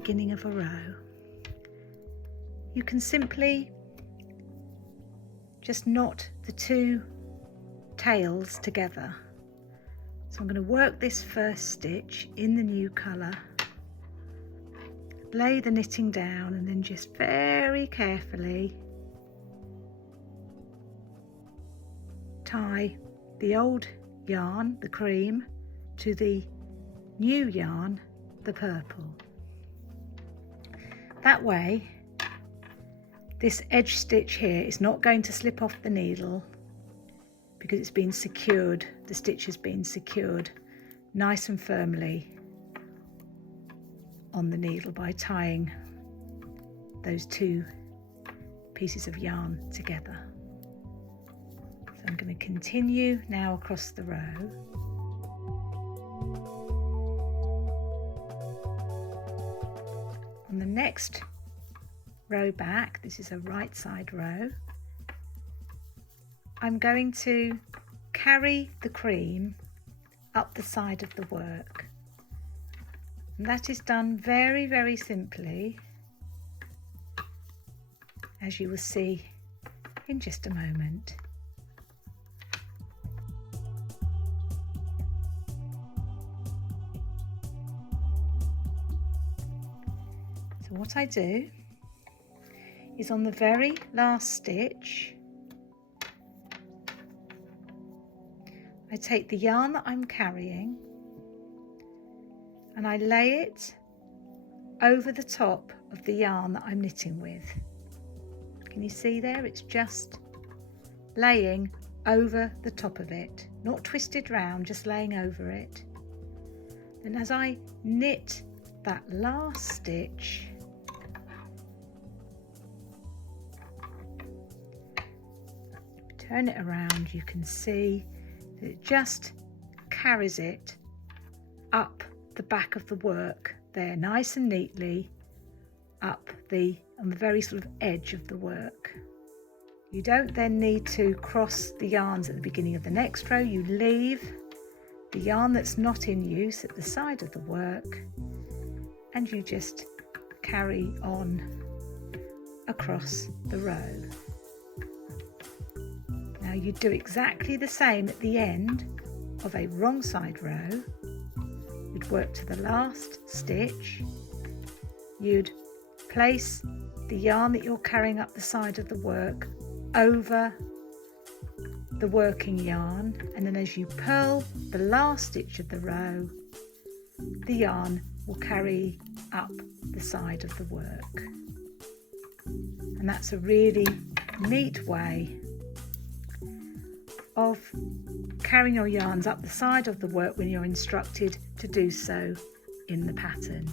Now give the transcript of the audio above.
beginning of a row, you can simply just knot the two tails together. So I'm going to work this first stitch in the new colour, lay the knitting down, and then just very carefully tie the old yarn, the cream, to the new yarn, the purple. That way this edge stitch here is not going to slip off the needle because it's been secured, the stitch has been secured nice and firmly on the needle by tying those two pieces of yarn together. So I'm going to continue now across the row. On the next row back, this is a right side row, I'm going to carry the cream up the side of the work, and that is done very, very simply, as you will see in just a moment. So what I do is on the very last stitch, I take the yarn that I'm carrying and I lay it over the top of the yarn that I'm knitting with. Can you see there? It's just laying over the top of it, not twisted round, just laying over it. Then as I knit that last stitch, turn it around, you can see that it just carries it up the back of the work there, nice and neatly up on the very sort of edge of the work. You don't then need to cross the yarns at the beginning of the next row. You leave the yarn that's not in use at the side of the work and you just carry on across the row. Now you do exactly the same at the end of a wrong side row. You'd work to the last stitch, you'd place the yarn that you're carrying up the side of the work over the working yarn, and then as you purl the last stitch of the row, the yarn will carry up the side of the work. And that's a really neat way of carrying your yarns up the side of the work when you're instructed to do so in the pattern.